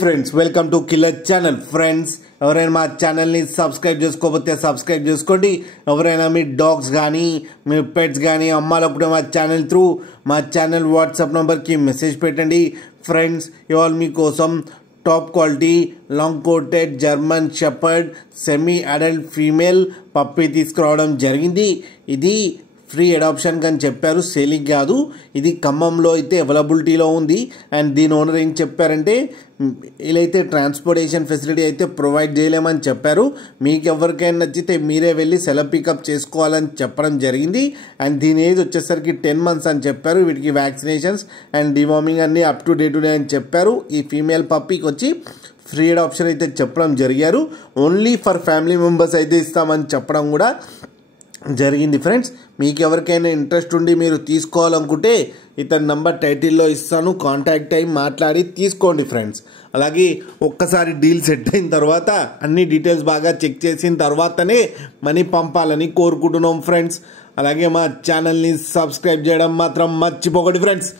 Friends, welcome to killer channel. Friends, ఎవరైనా మా ఛానల్ని సబ్స్క్రైబ్ చేసుకోకపోతే సబ్స్క్రైబ్ చేసుకోండి. ఎవరైనా మీ డాగ్స్ కానీ మీ పెట్స్ కానీ అమ్మాలనుకుంటే మా ఛానల్ త్రూ మా ఛానల్ వాట్సాప్ నెంబర్కి మెసేజ్ పెట్టండి. ఫ్రెండ్స్, ఇవాళ మీకోసం top quality long coated German shepherd semi adult female puppy తీసుకురావడం జరిగింది. ఇది ఫ్రీ అడాప్షన్ అని చెప్పారు, సేలింగ్ కాదు. ఇది ఖమ్మంలో అయితే అవైలబిలిటీలో ఉంది. అండ్ దీని ఓనర్ ఏం చెప్పారంటే, వీళ్ళైతే ట్రాన్స్పోర్టేషన్ ఫెసిలిటీ అయితే ప్రొవైడ్ చేయలేమని చెప్పారు. మీకు ఎవరికైనా నచ్చితే మీరే వెళ్ళి సెలవు పికప్ చేసుకోవాలని చెప్పడం జరిగింది. అండ్ దీని ఏజ్ వచ్చేసరికి 10 months అని చెప్పారు. వీటికి వ్యాక్సినేషన్స్ అండ్ డివార్మింగ్ అన్నీ అప్ టు డేట్ అని చెప్పారు. ఈ ఫీమేల్ పప్పీకి వచ్చి ఫ్రీ అడాప్షన్ అయితే చెప్పడం జరిగారు. ఓన్లీ ఫర్ ఫ్యామిలీ మెంబర్స్ అయితే ఇస్తామని చెప్పడం కూడా జరిగింది. ఫ్రెండ్స్, మీకు ఎవరికైనా ఇంట్రెస్ట్ ఉండి మీరు తీసుకోవాలనుకుంటే ఇతని నంబర్ టైటిల్లో ఇస్తాను, కాంటాక్ట్ అయ్యి మాట్లాడి తీసుకోండి. ఫ్రెండ్స్, అలాగే ఒక్కసారి డీల్ సెట్ అయిన తర్వాత అన్ని డీటెయిల్స్ బాగా చెక్ చేసిన తర్వాతనే మనీ పంపాలని కోరుకుంటున్నాం. ఫ్రెండ్స్, అలాగే మా ఛానల్ని సబ్స్క్రైబ్ చేయడం మాత్రం మర్చిపోకండి. ఫ్రెండ్స్.